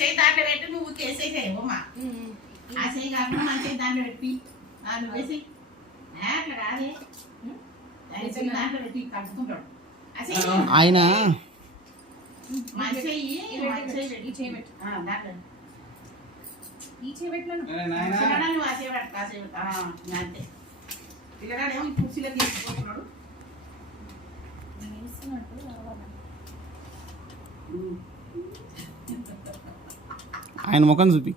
చేయి దాంట్లో పెట్టి నువ్వు చేసేసేయమ్మా ఆ చేయి కాకుండా మన చేయి దాంట్లో పెట్టి నువ్వు వేసి అట్లా కాదే దాంట్లో పెట్టి కలుపుకుంటాడు ఆయన మంచి చెయ్యి దాంట్లో ఈ చేపెట్టినాను నువ్వు ఆ చేపెట్టు ఆ చేపెట్టు అంతే పిల్లగాడేమో ఈ కుర్చీలో తీసుకుంటున్నాడు ఆయన ముఖం చూపి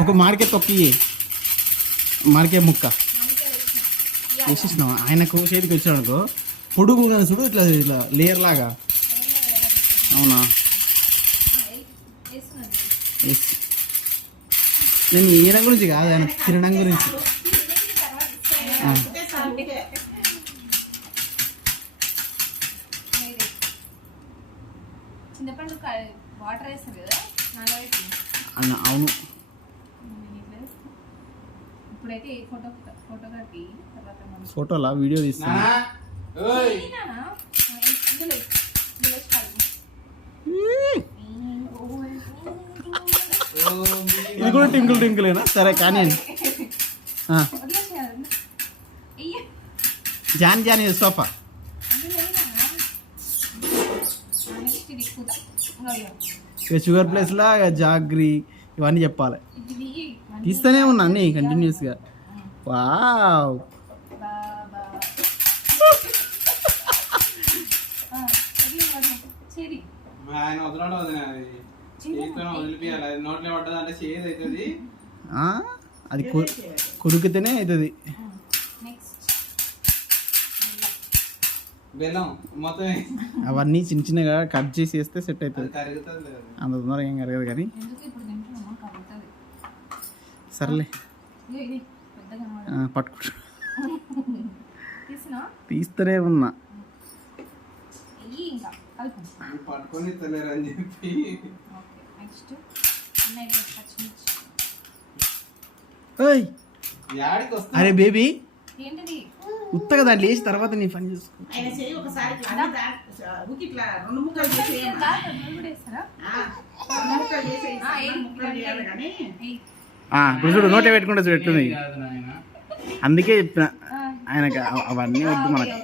ఒక మామిడికాయ తొక్కి మామిడికాయ ముక్క వేసేసినావు ఆయనకు చేతికి వచ్చాడు పొడుగు ఉన్నది చూడు ఇట్లా ఇట్లా లేయర్ లాగా అవునా నేను ఈయన గురించి కాదు ఆయన తినడం గురించి అవును ఫోటోలా వీడియో తీస్తా ఇది కూడా టింకుల్ టింకులేనా సరే కానీ జాన్ జాన్ సోఫా ఇక షుగర్ ప్లేస్లా జాగ్రీ ఇవన్నీ చెప్పాలి తీస్తూనే ఉన్నా అన్నీ కంటిన్యూస్గా వావ్ అది కొరికితేనే అవుతుంది అవన్నీ చిన్న చిన్నగా కట్ చేసి వేస్తే సెట్ అవుతుంది అంత తొందరగా ఏం కరగదు కానీ సర్లే పట్టుకుంటా తీస్తూనే ఉన్నా పట్టుకొని తెలియరని చెప్పి అరే బేబీ ఉత్తగా దాంట్లో వేసి తర్వాత నీ పని చూసుకో చూడు నోటే పెట్టుకుంటా చూడు అందుకే చెప్పిన ఆయనకి అవన్నీ వద్దు మనకి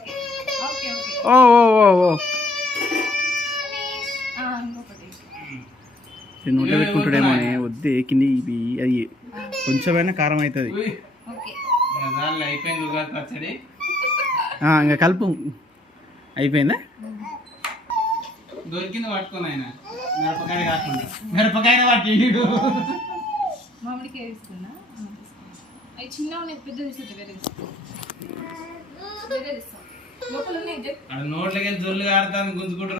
ఓ ఓ ఓ ఓ నోటే పెట్టుకుంటాడేమో వద్దే కింది ఇవి అది కొంచెమైనా కారం అవుతుంది ఇంకా కలుపు అయిపోయిందా దొరికింది పట్టుకుని ఆయన మిరపకాయ కాకుండా మిరపకాయ పట్టిండు మామిడికాయ తీసుకున్నా అవి చిన్న ఉన్నాయి పెద్ద తీసుకుంటే వేరే లోపల ఉన్నాయి నోట్లకి జొల్లు కారుతాను గుంజుకుంటారు